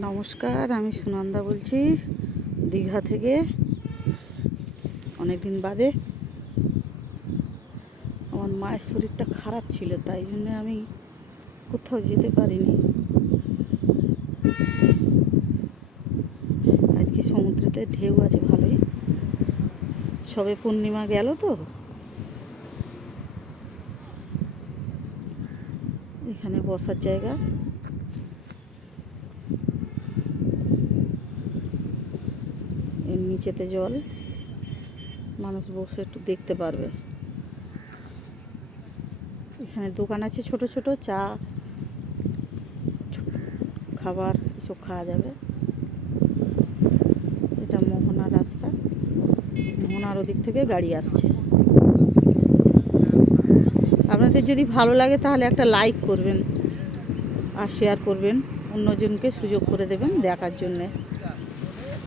নমস্কার, আমি সুনন্দা বলছি দীঘা থেকে। অনেক দিন বাদে আমার মায়ের শরীরটা খারাপ ছিল, তাই জন্য আমি কোথাও যেতে পারিনি। আজকে সমুদ্রেতে ঢেউ আছে ভালোই, সবে পূর্ণিমা গেল তো। এখানে বসার জায়গা, এর নিচেতে জল, মানুষ বসে একটু দেখতে পারবে। এখানে দোকান আছে ছোট ছোট, চা খাবার এসব খাওয়া যাবে। এটা মোহনার রাস্তা, মোহনার ওদিক থেকে গাড়ি আসছে। আপনাদের যদি ভালো লাগে তাহলে একটা লাইক করবেন আর শেয়ার করবেন, অন্যজনকে সুযোগ করে দেবেন দেখার জন্যে।